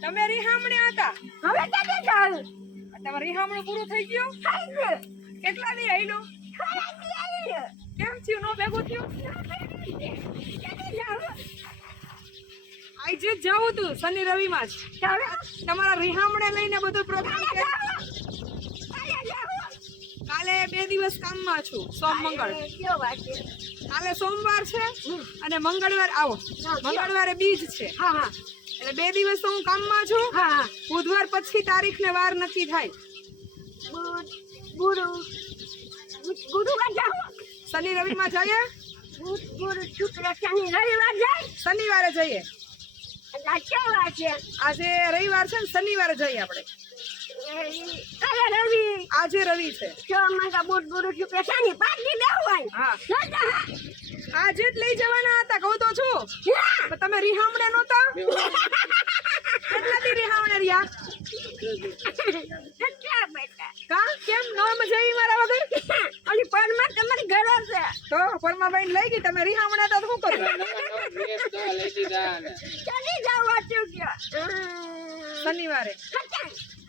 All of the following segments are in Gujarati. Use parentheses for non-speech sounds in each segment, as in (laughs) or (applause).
તમે રીહામણે હતા. હવે ક્યાંથી ચાલ તમારે રીહામણું પૂરું થઈ ગયું? થઈ ગયું. કેટલા દી આયલું? કેમ થયું? નો ભેગું થયું? આજે જ જવું તું શનિ રવિમાં જ. તમારા રીહામણે લઈને બધું પ્રોગ્રામ કે કાલે બે દિવસ કામમાં છું સોમ મંગળ. કાલે સોમવાર છે અને મંગળવાર આવો. મંગળવારે બીજ છે. હા હા. એટલે બે દિવસ તો હું કામમાં છું. હા. બુધવાર પછી તારીખ ને વાર નક્કી થાય. ગુરુ ગુરુવાર જાઓ શનિ રવિમાં જઈએ? ગુરુ શુક્ર શનિ રવિવાર જાય? શનિવારે જઈએ. આજે રવિવાર છે ને શનિવારે જઈએ આપણે. આજે રવિ છે. આજે જ લઈ જવાના હતા કહું તો છું. પણ તમે રિહામણે નહોતા? કેટલા દી રિહામણે રહ્યા? કા? કેમ? ન મજા આવી મારા વગર? અને પરમાં તમારી ઘરે છે. તો પરમાબાઈ લઈ ગઈ તમે રિહામણે તો શું કરું? ચાલી જાવ શનિવારે.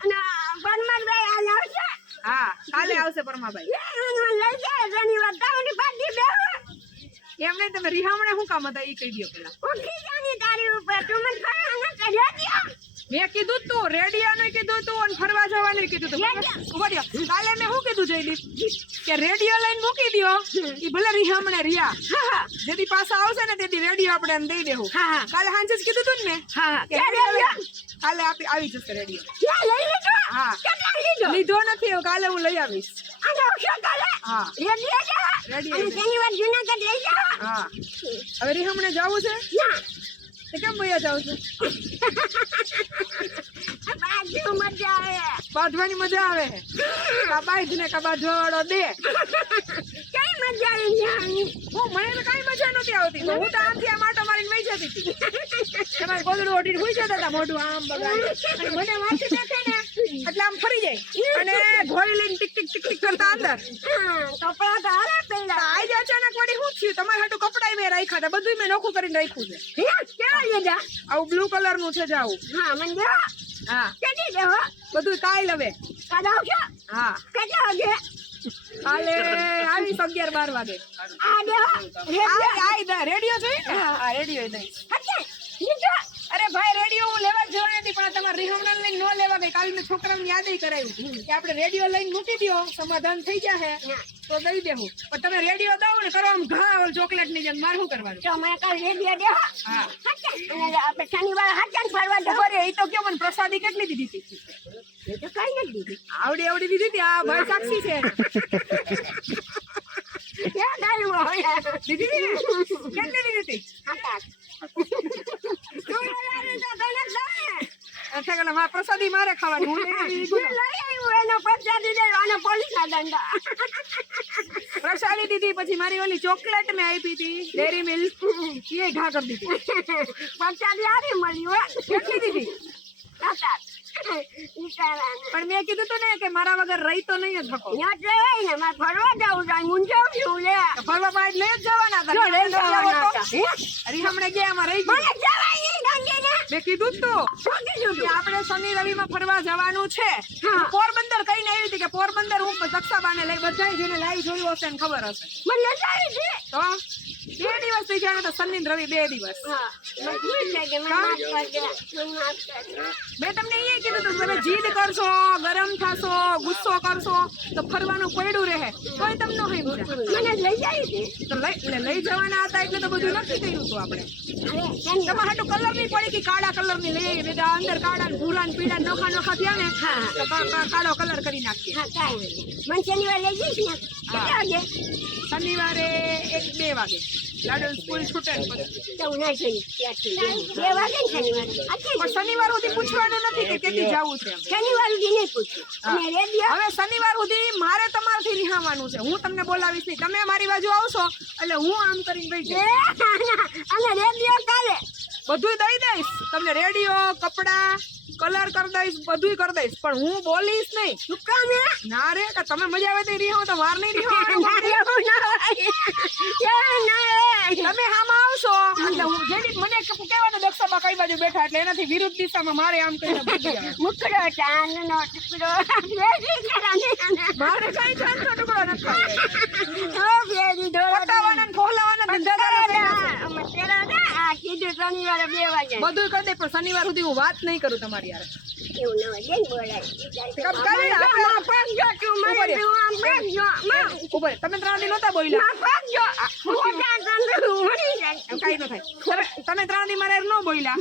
અને પરમાં ભાઈ આવશે. હા કાલે આવશે પરમાબાઈ લઈ તાવની પાછી બેહવા એમ નહીં તમે રિહામણે શું કામ હતા? એ કહી દો પેલા. ઉઠી જાની તારી ઉપર તું મને ફરવા ન કર્યા મેં કીધું તું રેડિયાનું કીધું તું અને ફરવા જવાનું કીધું તું? કાલે મેં શું કીધું જયદીપ કે રેડિયો લઈને મૂકી દ્યો. એ ભલે રિહામણે રિયા હા હા. જેથી પાછા આવશે ને તેથી રેડિયો આપણે દઈ દેવું. હા હા. કાલે સાંજે જ કીધું તું ને મેં. કાલે આપી આવી જશે રેડિયો ક્યાં લઈ લીધો હા. કેટલા લીધો લીધો નથી કાલે હું લઈ આવીશ. અને આવશો કાલે? હા. રેડિયો જા રેડિયો અને શનિવાર જૂનાગઢ લઈ જાઓ. હા. હવે રિહામણે જવું છે? ના. કેમ ભૈયા જાવ છું? મજા આવે બાંધવાની મજા આવે. કબાઈ ને કા બાંધવા વાળો દે. કઈ મજા આવી જાની હું મને તો કઈ મજા નથી આવતી. હું તો આમથી આ માટો મારીને વહી જતી હતી. તમારે ગોદડું ઓઢીને હોઈ જતા હતા મોઢું આમ બગાડી મને વાંચી નાખે ને એટલે આમ ફરી જાય. અને ઘોડી લઈને ટીક ટીક ટીક ટીક કરતા અંદર. કપડા કપડાં તો હારા પહેર્યા. આજે થયું તમારે હાટુ કપડાય મેં રાખ્યા હતા. બધું મેં નોખું કરીને રાખ્યું છે. હે, કેવા લીધા? આવું બ્લુ કલરનું છે જાવું. હા, મને દેવા? હા. કેટલી દેવા બધું કાલ હવે. કાલ આવશો? હા. કેટલા વાગે? કાલે આવી અગિયાર બાર વાગે. આ દેવા. રેડિયો? ને. હા. રેડિયો દઈશ? અરે રેડિયો હું લેવા જ જવાની હતી પણ તમારે રિહામણ લઈને ન લેવા ગઈ. કાલે મેં છોકરાઓને યાદ કરાવ્યું કે આપણે રેડિયો લઈને મૂકી દ્યો સમાધાન થઈ જશે તો દઈ દેવું પણ તમે રેડિયો દો ને કરો આમ ઘા ઓલ ચોકલેટની જેમ. મારે શું કરવાનું? તો મને કાલ રેડિયો દેવો? હા. હશે? અને આપણે શનિવારે હાચન ફરવા જવું. ખબર એ તો કેવો મને પ્રસાદી કેટલી દીધી હતી? એ તો કઈ નથી દીધી. આવડી આવડી દીધી હતી આ ભાઈ સાક્ષી છે. ક્યાં ડાળું હોય? દીધી હતી ને કેટલી દીધી હતી હાચા. તું લઈ આવી તો તને ગમે. અચ્છા કે મારે પ્રસાદી મારે ખાવાની. હું લઈ આવી તું દીધું. લઈ આવ્યું એનો પ્રસાદી દેવાનો પોલીસના દંડા. પ્રસાદી દીધી પછી મારી ઓલી ચોકલેટ મેં આપી હતી ડેરી મિલ્ક. એ ઘા કરી દીધી. પ્રસાદી હારી મળી હો. કેટલી દીધી? પણ મેં કીધું તું ને કે મારા વગર રહી તો નહીં જ શકો. ત્યાં જ ને, મારે ફરવા જવું છે, મૂંઝાવું છું લે. ફરવા લઈ જ જવાના હતા? અરે હમણે ગયા રહી ગયું મને જવાય નહીં ગાંધીને. મેં કીધું તો કે? આપણે શનિ રવિમાં ફરવા જવાનું છે હા. કઈ ને આવી હતી કે પોરબંદર હું દક્ષાબાને લઈ બધાય જઈને લાઈ જોયું હશે ને ખબર હશે મને મજા આવી છે. તો બે દિવસ થઈ ગયા તો શનિ રવિ બે દિવસ. મેં તમને એ કીધું તું તમે જીદ કરશો ગરમ થશો ગુસ્સો કરશો તો ફરવાનું પડ્યું રહે. કોઈ તમને નહીં મને લઈ જાય. તો લઈ જવાના હતા એટલે તો બધું નક્કી કર્યું હતું આપણે. તમારે હાટું કલરની પડી કે કાળા કલરની લઈ આવી બધા અંદર કાળા ને ભૂરા ને પીળા નોખા નોખા થયા ને તો કાળો કલર કરી નાખીએ. નહીં. મને શનિવાર લઈ જઈશ ને? શનિવારે એક બે વાગે. લાડુ સ્કૂલ છૂટે શનિવારે. આટલી પણ શનિવાર સુધી પૂછવાનું નથી કે કેટલી જવું છે શનિવાર સુધી નહીં પૂછ્યું. હવે શનિવાર સુધી મારે તમારાથી રિહાવાનું છે. હું તમને બોલાવીશ નહીં. તમે મારી બાજુ આવશો એટલે હું આમ કરીને રહી અને રેડિયો કાલે. બધું દઈ દઈશ. તમને રેડિયો કપડા કલર કરી દઈશ બધું કરી દઈશ પણ હું બોલીશ નહીં શું કામ? ના રે કે તમે મજા આવે તો રહ્યો તો વાર નહીં રીહો (laughs) ના, એવું ના હોય. એવું ના હોય. તમે આમ આવશો એટલે હું જેની મને કહેવાનું દક્ષાબા કઈ બાજુ બેઠા એટલે એનાથી વિરુદ્ધ દિશામાં મારે આમ કરીને. મુકડો ચાંદનો ટુકડો મારે કઈ ચાંદનો ટુકડો નથી ખાવો. ઓ ફેરી દોડા પટાવાના ને ફોલાવાના ધંધા ચાલુ થઈ જશે. અમે પેલા ના આ કીધું શનિવારે બે વાગે બધું કરી દે પણ શનિવાર સુધી હું વાત નહીં કરું તમારી યાર. એવું ના હોય બોલાય. ઉપર તમે ત્રણ દી નહોતા બોલ્યા. કાંઈ ન થાય. તમે- ત્રણ દી મારે ન બોલ્યા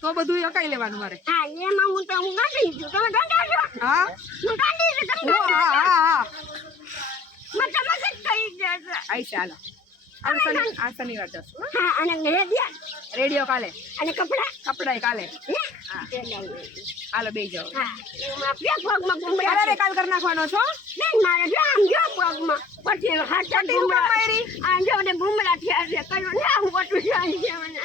તો બધું અકાઈ લેવાનું મારે. હા એમાં હું તો હું ગાંડી છું. તમે છો? હા? હું ગાંડી છું તમે હા હા હા. મને મગજ થઈ જશે આઈ હાલો. આ આ શનિવાર જશું હા. અને રેડિયા રેડિયો કાલે. અને કપડા? કપડા કાલે. હાલો બે જાઓ. હા. પગમાં કાલ કરી નાખવાનો છો? બેન મારે જો આમ જો પગમાં. પછી હું ગુમડા મારી? ને ગુમડા થયા છે. કયો ને આવું મોટું જાય છે મને.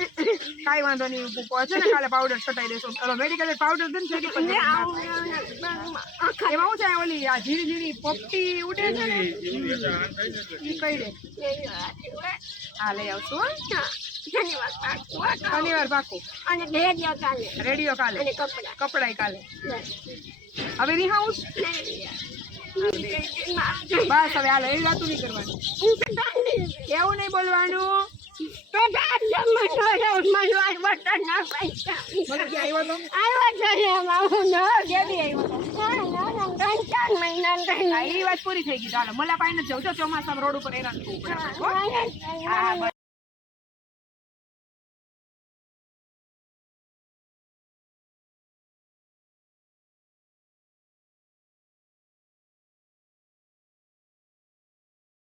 કાંઈ વાંધો નહીં હું પહોંચે ને કાલે પાવડર છટાઈ દેશું ચલો મેડિકલ પાવડર દે ને પર ને. આવું એમાં શું છે ઓલી આ ઝીણી ઝીણી પોપટી ઉડે છે ને? ઈ કઈ દે હા. લઈ આવશું હો. હા, શનિવાર પાકું અને રેડિયા કાલે. રેડિયો કાલે. અને કપડા. કપડાય કાલે. હવે રિહાઉસ. બસ હવે આ લઈ જતું નહીં કરવાની. એવું નહીં બોલવાનું. વાત પૂરી થઈ ગઈ. ચાલો મલા પાઈને જવું છો ચોમાસામાં રોડ ઉપર હેરાન થવું પડે.